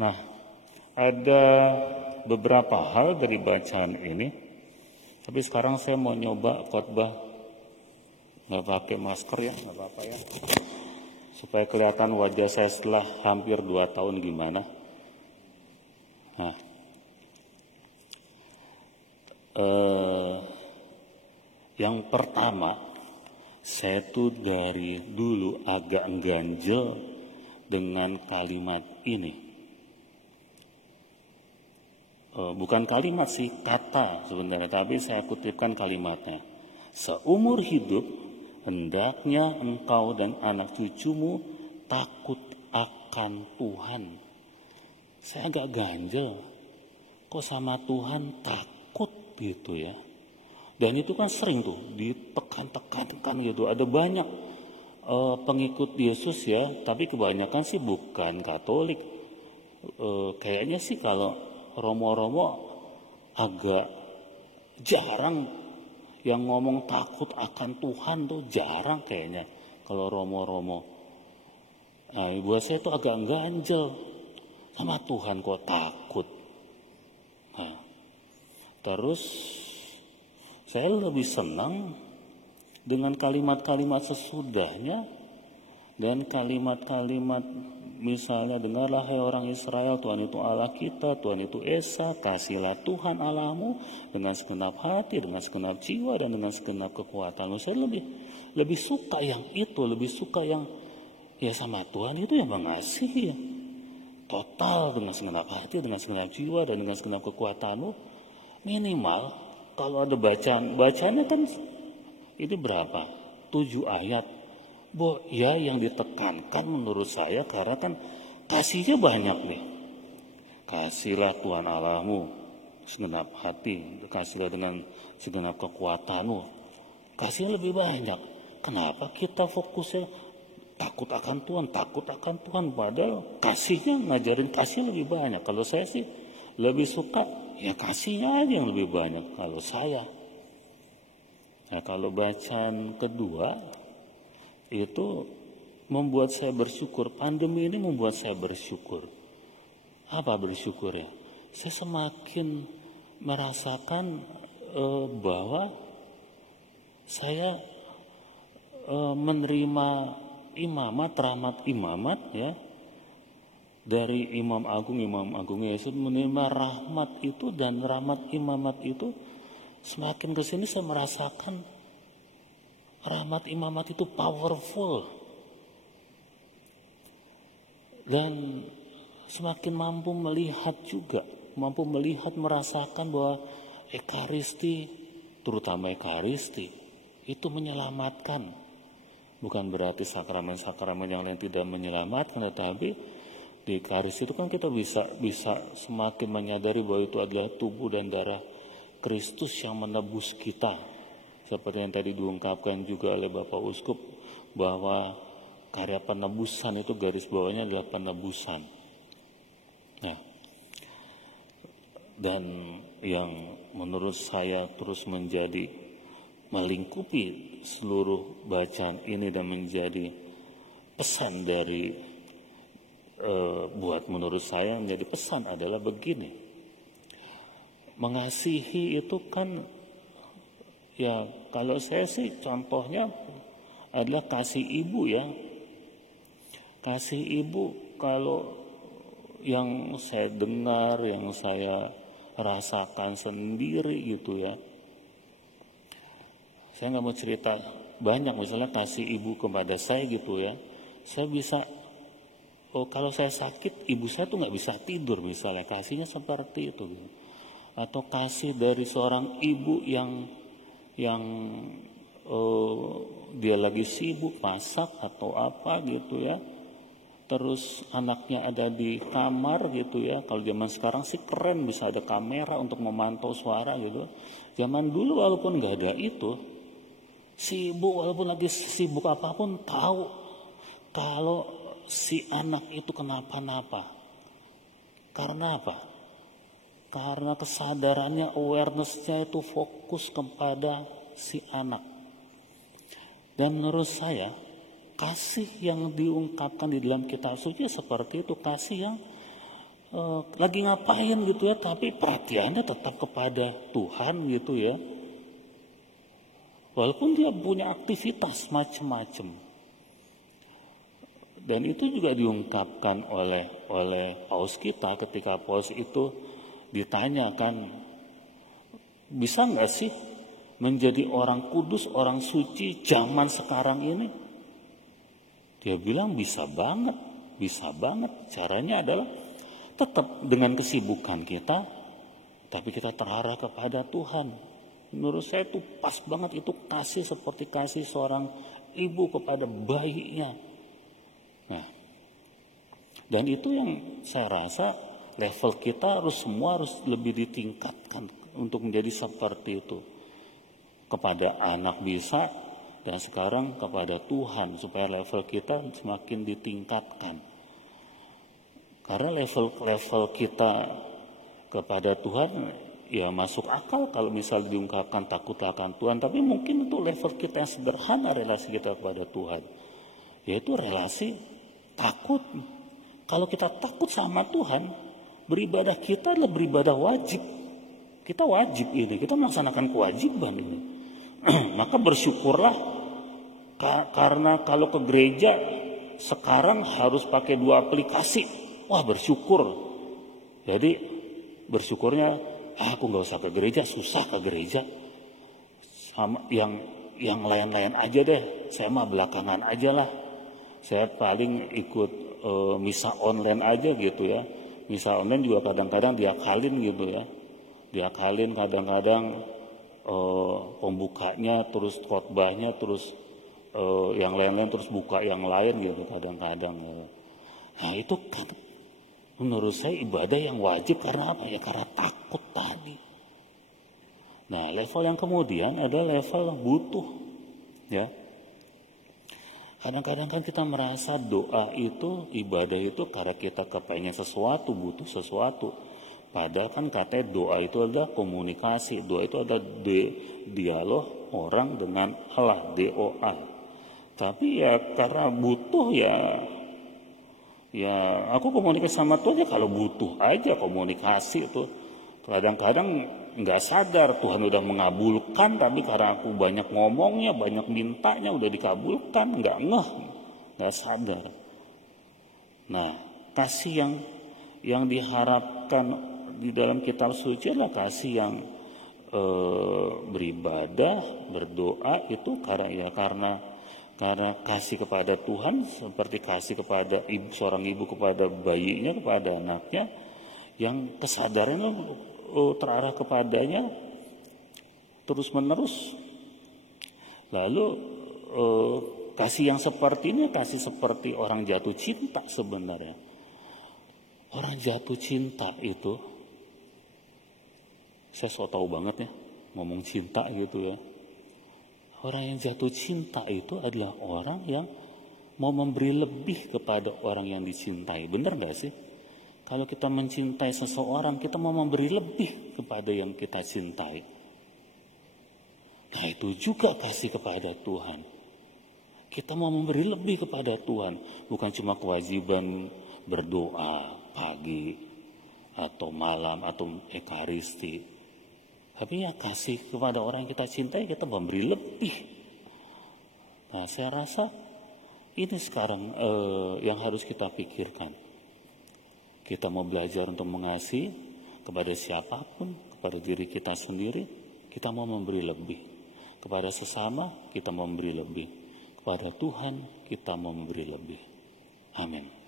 Nah, ada beberapa hal dari bacaan ini, tapi sekarang saya mau nyoba khotbah nggak pakai masker ya, nggak apa-apa ya, supaya kelihatan wajah saya setelah hampir 2 tahun gimana. Nah, yang pertama, saya tuh dari dulu agak ganjel dengan kalimat ini. Bukan kalimat sih, kata sebenarnya, tapi saya kutipkan kalimatnya. Seumur hidup, hendaknya engkau dan anak cucumu takut akan Tuhan. Saya agak ganjel, kok sama Tuhan takut gitu ya. Dan itu kan sering tuh ditekan-tekan gitu. Ada banyak pengikut Yesus ya, tapi kebanyakan sih bukan Katolik. Kayaknya sih kalau Romo-romo agak jarang yang ngomong takut akan Tuhan tuh, jarang kayaknya kalau Romo-romo. Nah, buat saya itu agak ganjel, sama Tuhan kok takut. Nah, terus saya lebih senang dengan kalimat-kalimat sesudahnya dan kalimat-kalimat misalnya, dengarlah hai orang Israel, Tuhan itu Allah kita, Tuhan itu Esa, kasihlah Tuhan Allahmu dengan segenap hati, dengan segenap jiwa, dan dengan segenap kekuatanmu. Saya lebih suka yang itu, lebih suka yang ya sama Tuhan itu yang mengasihi ya. Total dengan segenap hati, dengan segenap jiwa, dan dengan segenap kekuatanmu. Minimal kalau ada bacaannya kan ini berapa? 7 ayat. Ya yang ditekankan menurut saya karena kan kasihnya banyak nih. Kasihlah Tuhan Allahmu segenap hati, kasihlah dengan segenap kekuatanmu. Kasihnya lebih banyak. Kenapa kita fokusnya takut akan Tuhan, padahal kasihnya ngajarin kasih lebih banyak. Kalau saya sih lebih suka ya kasihnya aja yang lebih banyak kalau saya. Nah, kalau bacaan kedua itu membuat saya bersyukur. Pandemi ini membuat saya bersyukur. Apa bersyukur ya? Saya semakin merasakan bahwa saya menerima rahmat imamat ya, dari Imam Agung Yesus, menerima rahmat itu, dan rahmat imamat itu semakin kesini saya merasakan rahmat imamat itu powerful dan semakin mampu melihat merasakan bahwa Ekaristi, terutama Ekaristi itu menyelamatkan. Bukan berarti sakramen-sakramen yang lain tidak menyelamatkan, tetapi di Ekaristi itu kan kita bisa semakin menyadari bahwa itu adalah tubuh dan darah Kristus yang menebus kita. Seperti yang tadi diungkapkan juga oleh Bapak Uskup, bahwa karya penebusan itu garis bawahnya adalah penebusan. Nah, dan yang menurut saya terus menjadi melingkupi seluruh bacaan ini dan menjadi pesan dari buat menurut saya menjadi pesan adalah begini. Mengasihi itu kan ya, kalau saya sih contohnya adalah kasih ibu ya. Kasih ibu kalau yang saya dengar, yang saya rasakan sendiri gitu ya. Saya nggak mau cerita banyak, misalnya kasih ibu kepada saya gitu ya. Saya bisa, kalau saya sakit, ibu saya tuh nggak bisa tidur misalnya, kasihnya seperti itu. Gitu. Atau kasih dari seorang ibu yang dia lagi sibuk masak atau apa gitu ya, terus anaknya ada di kamar gitu ya. Kalau zaman sekarang sih keren, bisa ada kamera untuk memantau suara gitu. Zaman dulu walaupun nggak ada itu, walaupun lagi sibuk apapun, tahu kalau si anak itu kenapa-napa. Karena apa? Karena kesadarannya, awareness-nya itu fokus kepada si anak. Dan menurut saya, kasih yang diungkapkan di dalam kitab suci seperti itu, kasih yang lagi ngapain gitu ya, tapi perhatiannya tetap kepada Tuhan gitu ya. Walaupun dia punya aktivitas macam-macam. Dan itu juga diungkapkan oleh Paus kita ketika Paus itu ditanyakan, bisa nggak sih menjadi orang kudus, orang suci zaman sekarang ini? Dia bilang bisa banget. Caranya adalah tetap dengan kesibukan kita, tapi kita terarah kepada Tuhan. Menurut saya itu pas banget, itu kasih seperti kasih seorang ibu kepada bayinya. Nah, dan itu yang saya rasa level kita semua harus lebih ditingkatkan untuk menjadi seperti itu. Kepada anak bisa, dan sekarang kepada Tuhan, supaya level kita semakin ditingkatkan. Karena level kita kepada Tuhan ya masuk akal kalau misalnya diungkapkan takutlah akan Tuhan. Tapi mungkin itu level kita yang sederhana relasi kita kepada Tuhan, yaitu relasi takut. Kalau kita takut sama Tuhan, beribadah kita adalah beribadah wajib. Kita wajib ini, kita melaksanakan kewajiban ini. Maka bersyukurlah, karena kalau ke gereja sekarang harus pakai 2 aplikasi. Wah, bersyukur. Jadi bersyukurnya aku nggak usah ke gereja, susah ke gereja. Sama yang lain-lain aja deh. Saya mah belakangan aja lah. Saya paling ikut misa online aja gitu ya. Misa online juga kadang-kadang diakalin gitu ya. Diakalin kadang-kadang pembukanya, terus khotbahnya, terus yang lain-lain, terus buka yang lain gitu kadang-kadang. Nah itu kan menurut saya ibadah yang wajib. Karena apa ya? Karena takut tadi. Nah, level yang kemudian adalah level butuh. Ya. Kadang-kadang kan kita merasa doa itu, ibadah itu karena kita kepengen sesuatu, butuh sesuatu. Padahal kan katanya doa itu adalah komunikasi. Doa itu adalah dialog orang dengan Allah, doa. Tapi ya karena butuh ya aku komunikasi sama Tuhan ya kalau butuh aja komunikasi itu. Kadang-kadang nggak sadar Tuhan udah mengabulkan, tapi karena aku banyak ngomongnya, banyak mintanya udah dikabulkan, nggak sadar. Nah, kasih yang diharapkan di dalam kitab suci adalah kasih yang beribadah, berdoa itu karena kasih kepada Tuhan seperti kasih kepada seorang ibu kepada bayinya, kepada anaknya, yang kesadarannya terarah kepadanya terus menerus. Lalu kasih yang seperti ini kasih seperti orang jatuh cinta sebenarnya. Orang jatuh cinta itu, saya so tahu banget ya ngomong cinta gitu ya. Orang yang jatuh cinta itu adalah orang yang mau memberi lebih kepada orang yang dicintai. Benar gak sih? Kalau kita mencintai seseorang, kita mau memberi lebih kepada yang kita cintai. Nah itu juga kasih kepada Tuhan. Kita mau memberi lebih kepada Tuhan. Bukan cuma kewajiban berdoa pagi atau malam atau ekaristi. Tapi ya kasih kepada orang yang kita cintai, kita memberi lebih. Nah saya rasa ini sekarang yang harus kita pikirkan. Kita mau belajar untuk mengasihi kepada siapapun, kepada diri kita sendiri, kita mau memberi lebih. Kepada sesama, kita mau memberi lebih. Kepada Tuhan, kita mau memberi lebih. Amin.